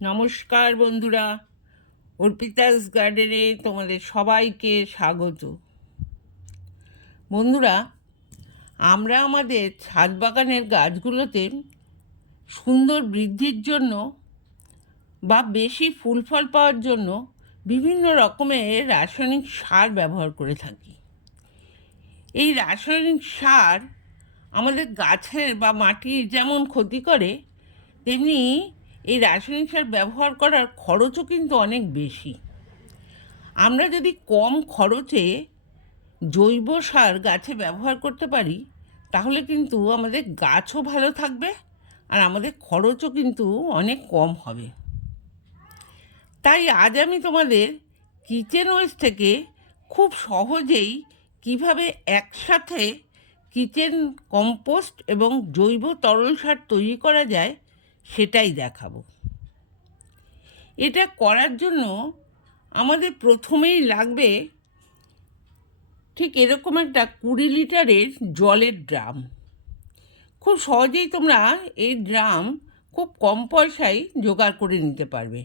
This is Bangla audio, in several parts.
নমস্কার বন্ধুরা, অর্পিতাস গার্ডেনে তোমাদের সবাইকে স্বাগত। বন্ধুরা, আমরা আমাদের ছাদ বাগানের গাছগুলোতে সুন্দর বৃদ্ধির জন্য বা বেশি ফুল ফল পাওয়ার জন্য বিভিন্ন রকমের রাসায়নিক সার ব্যবহার করে থাকি। এই রাসায়নিক সার আমাদের গাছের বা মাটির যেমন ক্ষতি করে, তেমনি এই রাসায়নিক সার ব্যবহার করার খরচও কিন্তু অনেক বেশি। আমরা যদি কম খরচে জৈব সার গাছে ব্যবহার করতে পারি, তাহলে কিন্তু আমাদের গাছও ভালো থাকবে আর আমাদের খরচও কিন্তু অনেক কম হবে। তাই আজ আমি তোমাদের কিচেন ওয়েস্ট থেকে খুব সহজেই কিভাবে একসাথে কিচেন কম্পোস্ট এবং জৈব তরল সার তৈরি করা যায় সেটাই দেখাবো। এটা করার জন্য আমাদের প্রথমেই লাগবে ঠিক এরকম একটা 20 লিটারের জলের ড্রাম। খুব সহজেই তোমরা এই ড্রাম খুব কম পয়সায় জোগাড় করে নিতে পারবে।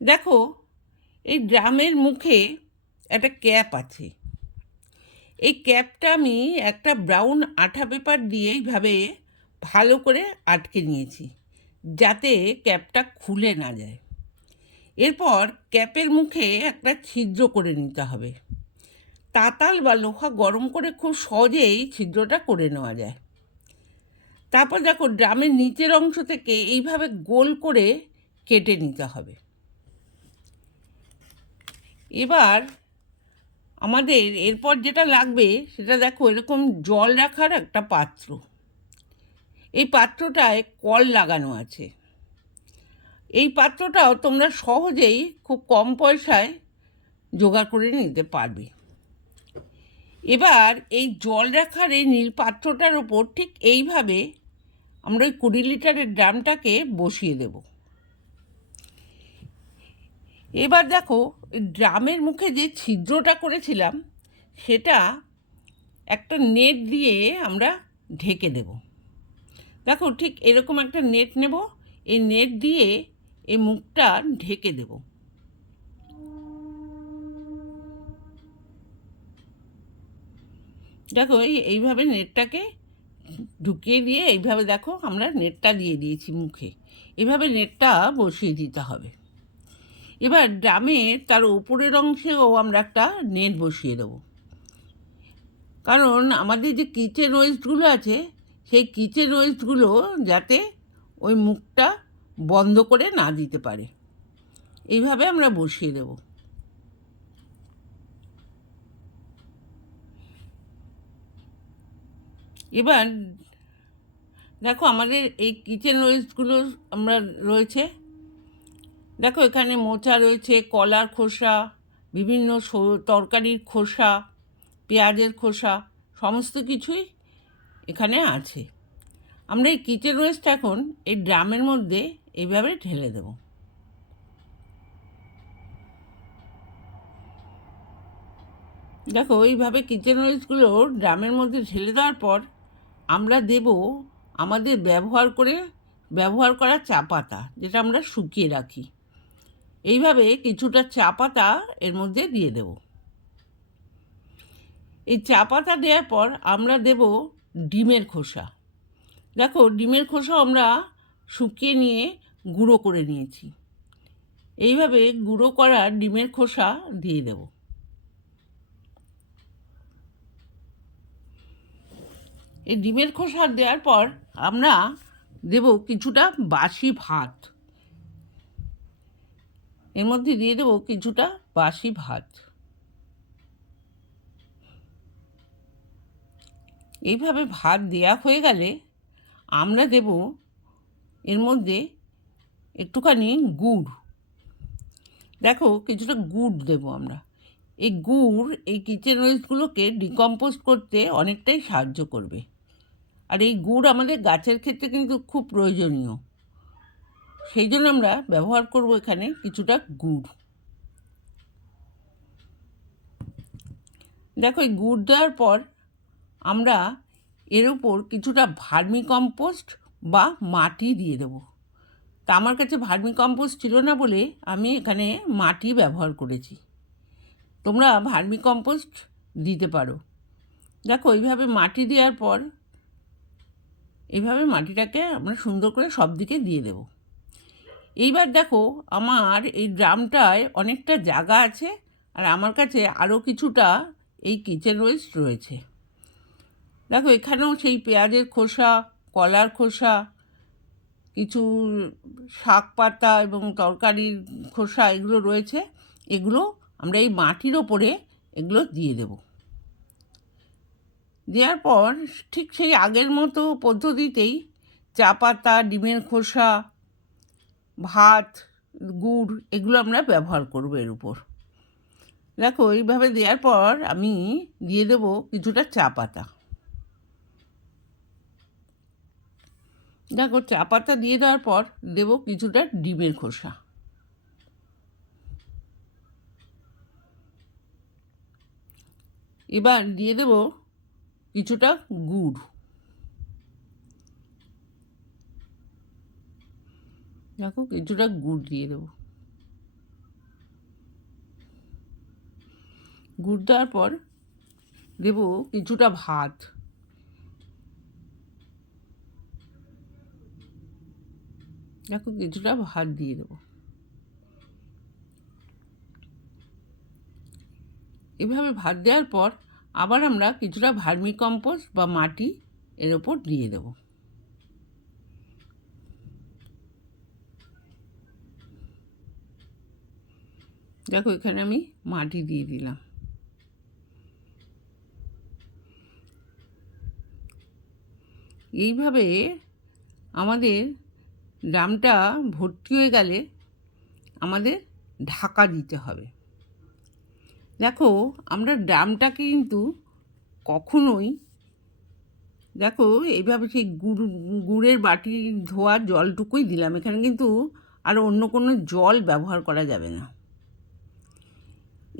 দেখো, এই ড্রামের মুখে একটা ক্যাপ আছে। এই ক্যাপটা আমি একটা ব্রাউন আঠা পেপার দিয়ে এইভাবে ভালো করে আটকে নিয়েছি, যাতে ক্যাপটা খুলে না যায়। এরপর ক্যাপের মুখে একটা ছিদ্র করে নিতে হবে। তাতাল বা লোহা গরম করে খুব সহজেই ছিদ্রটা করে নেওয়া যায়। তারপর দেখো, ড্রামের নিচের অংশ থেকে এইভাবে গোল করে কেটে নিতে হবে। এবার আমাদের এরপর যেটা লাগবে সেটা দেখো, এরকম জল রাখার একটা পাত্র। এই পাত্রটায় কল লাগানো আছে। এই পাত্রটাও তোমরা সহজেই খুব কম পয়সায় জোগাড় করে নিতে পারবে। এবার এই জল রাখার এই নীল পাত্রটার ওপর ঠিক এইভাবে আমরা ওই 20 লিটারের ড্রামটাকে বসিয়ে দেব। এবার দেখো, এই ড্রামের মুখে যে ছিদ্রটা করেছিলাম সেটা একটা নেট দিয়ে আমরা ঢেকে দেব। দেখো, ঠিক এরকম একটা নেট নেব, এই নেট দিয়ে এই মুখটা ঢেকে দেব। দেখো, এইভাবে নেটটাকে ঢুকিয়ে দিয়ে এইভাবে দেখো আমরা নেটটা দিয়ে দিয়েছি মুখে। এইভাবে নেটটা বসিয়ে দিতে হবে। এবার ড্রামের তার উপরের অংশেও আমরা একটা নেট বসিয়ে দেবো, কারণ আমাদের যে কিচেন ওয়েস্টগুলো আছে সেই কিচেন ওয়েস্টগুলো যাতে ওই মুখটা বন্ধ করে না দিতে পারে। এইভাবে আমরা বসিয়ে দেব। এবার দেখো, আমাদের এই কিচেন ওয়েস্টগুলো আমরা রয়েছে। দেখো, এখানে মোচা রয়েছে, কলার খোসা, বিভিন্ন তরকারির খোসা, পেঁয়াজের খোসা, সমস্ত কিছুই এখানে আছে। আমরা এই কিচেন ওয়েস্ট এখন এই ড্রামের মধ্যে এইভাবে ঢেলে দেব। দেখো, এইভাবে কিচেন ওয়েস্টগুলো ড্রামের মধ্যে ঢেলে দেওয়ার পর আমরা দেব আমাদের ব্যবহার করা চা পাতা, যেটা আমরা শুকিয়ে রাখি। এইভাবে কিছুটা চা পাতা এর মধ্যে দিয়ে দেব। এই চা পাতা দেওয়ার পর আমরা দেব ডিমের খোসা। দেখো, ডিমের খোসা আমরা শুকিয়ে নিয়ে গুঁড়ো করে নিয়েছি। এইভাবে গুঁড়ো করা ডিমের খোসা দিয়ে দেব। এই ডিমের খোসা দেওয়ার পর আমরা দেব কিছুটা বাসি ভাত। এর মধ্যে দিয়ে দেব কিছুটা বাসি ভাত। এইভাবে ভাত দেয়া হয়ে গেলে আমরা দেব এর মধ্যে একটুখানি গুড়। দেখো, কিছুটা গুড় দেব আমরা। এই গুড় এই কিচেন ওয়েস্টগুলোকে ডিকম্পোস্ট করতে অনেকটাই সাহায্য করবে। আর এই গুড় আমাদের গাছের ক্ষেত্রে কিন্তু খুব প্রয়োজনীয়। সেই জন্য আমরা ব্যবহার করব এখানে কিছুটা গুড়। দেখো, এই গুড় দেওয়ার পর আমরা এর উপর কিছুটা ভার্মি কম্পোস্ট বা মাটি দিয়ে দেব। তা আমার কাছে ভার্মি কম্পোস্ট ছিল না বলে আমি এখানে মাটি ব্যবহার করেছি। তোমরা ভার্মি কম্পোস্ট দিতে পারো। দেখো এইভাবে মাটি দেওয়ার পর এইভাবে মাটিটাকে আমরা সুন্দর করে সব দিকে দিয়ে দেব। এইবার দেখো আমার এই ড্রামটায় অনেকটা জায়গা আছে, আর আমার কাছে আরও কিছুটা এই কিচেন ওয়েস্ট রয়েছে। দেখো এখানেও সেই পেঁয়াজের খোসা, কলার খোসা, কিছু শাক পাতা এবং তরকারির খোসা এগুলো রয়েছে। এগুলো আমরা এই মাটির ওপরে এগুলো দিয়ে দেব। দেওয়ার পর ঠিক সেই আগের মতো পদ্ধতিতেই চা পাতা, ডিমের খোসা, ভাত, গুড় এগুলো আমরা ব্যবহার করব এর উপর। দেখো এইভাবে দেওয়ার পর আমি দিয়ে দেব কিছুটা চা পাতা। দেখো চা পাতা দিয়ে দেওয়ার পর দেব কিছুটা ডিমের খোসা। এবার দিয়ে দেব কিছুটা গুড়। দেখো কিছুটা গুড় দিয়ে দেব। গুড় দেওয়ার পর দেব কিছুটা ভাত। দেখো কিছুটা ভাত দিয়ে দেব। এভাবে ভাত দেওয়ার পর আবার আমরা কিছুটা ভার্মি কম্পোস্ট বা মাটি এর ওপর দিয়ে দেব। দেখো এখানে আমি মাটি দিয়ে দিলাম। এইভাবে আমাদের ড্রামটা ভর্তি হয়ে গেলে আমাদের ঢাকা দিতে হবে। দেখো আমরা ড্রামটাকে কিন্তু কখনোই, দেখো এইভাবে সেই গুড়ের বাটি ধোয়া জলটুকুই দিলাম, এখানে কিন্তু আর অন্য কোনো জল ব্যবহার করা যাবে না।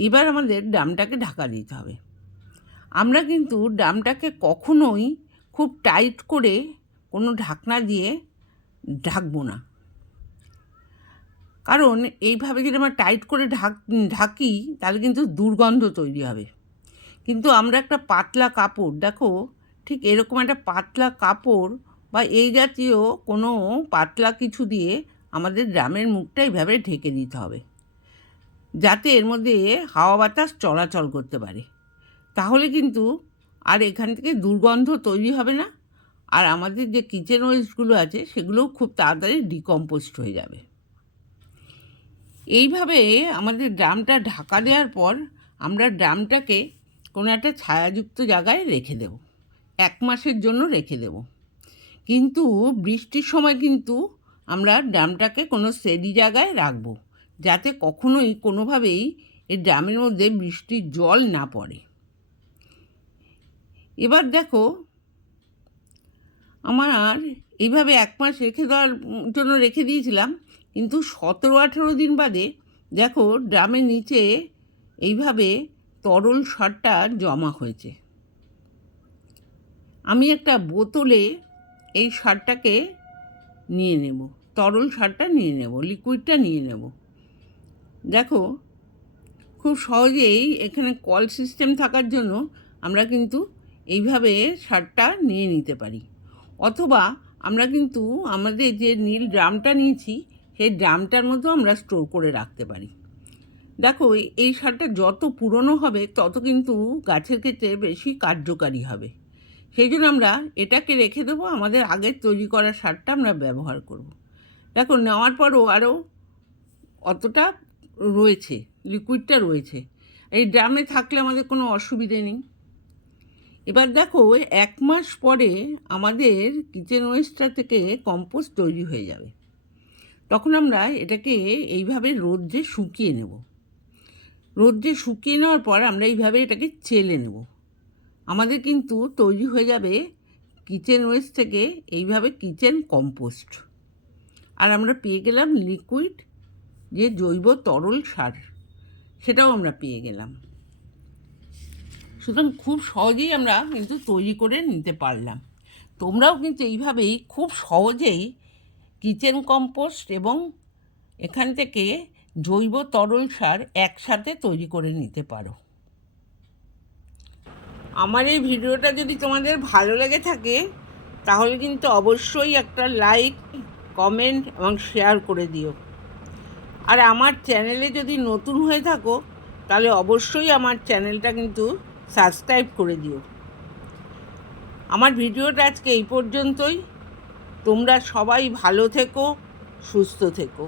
এবার আমাদের ড্রামটাকে ঢাকা দিতে হবে। আমরা কিন্তু ড্রামটাকে কখনোই খুব টাইট করে কোনো ঢাকনা দিয়ে ঢাকবো না, কারণ এইভাবে যদি আমরা টাইট করে ঢাকি তাহলে কিন্তু দুর্গন্ধ তৈরি হবে। কিন্তু আমরা একটা পাতলা কাপড়, দেখো ঠিক এরকম একটা পাতলা কাপড় বা এই জাতীয় কোনো পাতলা কিছু দিয়ে আমাদের ড্রামের মুখটা এইভাবে ঢেকে দিতে হবে, যাতে এর মধ্যে হাওয়া বাতাস চলাচল করতে পারে। তাহলে কিন্তু আর এখান থেকে দুর্গন্ধ তৈরি হবে না, আর আমাদের যে কিচেন ওয়েস্টগুলো আছে সেগুলোও খুব তাড়াতাড়ি ডিকম্পোস্ট হয়ে যাবে। এইভাবে আমাদের ড্রামটা ঢাকা দেওয়ার পর আমরা ড্রামটাকে কোনো একটা ছায়াযুক্ত জায়গায় রেখে দেব, 1 মাসের জন্য রেখে দেব। কিন্তু বৃষ্টির সময় কিন্তু আমরা ড্রামটাকে কোনো সেডি জায়গায় রাখবো, যাতে কখনোই কোনোভাবেই এই ড্রামের মধ্যে বৃষ্টির জল না পড়ে। এবার দেখো আমার এইভাবে 1 মাস রেখে দেওয়ার জন্য রেখে দিয়েছিলাম, কিন্তু 17-18 দিন বাদে দেখো ড্রামের নিচে এইভাবে তরল সারটা জমা হয়েছে। আমি একটা বোতলে এই সারটাকে নিয়ে নেব, তরল সারটা নিয়ে নেব, লিকুইডটা নিয়ে নেব। দেখো খুব সহজেই এখানে কল সিস্টেম থাকার জন্য আমরা কিন্তু এইভাবে সারটা নিয়ে নিতে পারি, অথবা আমরা কিন্তু আমাদের যে নীল ড্রামটা নিয়েছি সেই ড্রামটার মধ্যেও আমরা স্টোর করে রাখতে পারি। দেখো এই সারটা যত পুরনো হবে তত কিন্তু গাছের ক্ষেত্রে বেশি কার্যকারী হবে। সেই জন্য আমরা এটাকে রেখে দেবো, আমাদের আগের তৈরি করা সারটা আমরা ব্যবহার করব। দেখো নেওয়ার পরও আরও অতটা রয়েছে, লিকুইডটা রয়েছে, এই ড্রামে থাকলে আমাদের কোনো অসুবিধে নেই। এবার দেখো 1 মাস পরে আমাদের কিচেন ওয়েস্টটা থেকে কম্পোস্ট তৈরি হয়ে যাবে। তখন আমরা এটাকে এইভাবে রোদ্রে শুকিয়ে নেব। রোদ্রে শুকিয়ে নেওয়ার পর আমরা এইভাবে এটাকে চেলে নেব। আমাদের কিন্তু তৈরি হয়ে যাবে কিচেন ওয়েস্ট থেকে এইভাবে কিচেন কম্পোস্ট। আর আমরা পেয়ে গেলাম লিকুইড যে জৈব তরল সার, সেটাও আমরা পেয়ে গেলাম। সুতরাং খুব সহজেই আমরা কিন্তু তৈরি করে নিতে পারলাম। তোমরাও কিন্তু এইভাবেই খুব সহজেই কিচেন কম্পোস্ট এবং এখান থেকে জৈব তরল সার একসাথে তৈরি করে নিতে পারো। আমার এই ভিডিওটা যদি তোমাদের ভালো লেগে থাকে তাহলে কিন্তু অবশ্যই একটা লাইক, কমেন্ট এবং শেয়ার করে দিও। আর আমার চ্যানেলে যদি নতুন হয়ে থাকো তাহলে অবশ্যই আমার চ্যানেলটা কিন্তু সাবস্ক্রাইব করে দিও। আমার ভিডিওটা আজকে এই পর্যন্তই। তোমরা সবাই ভালো থেকো, সুস্থ থেকো।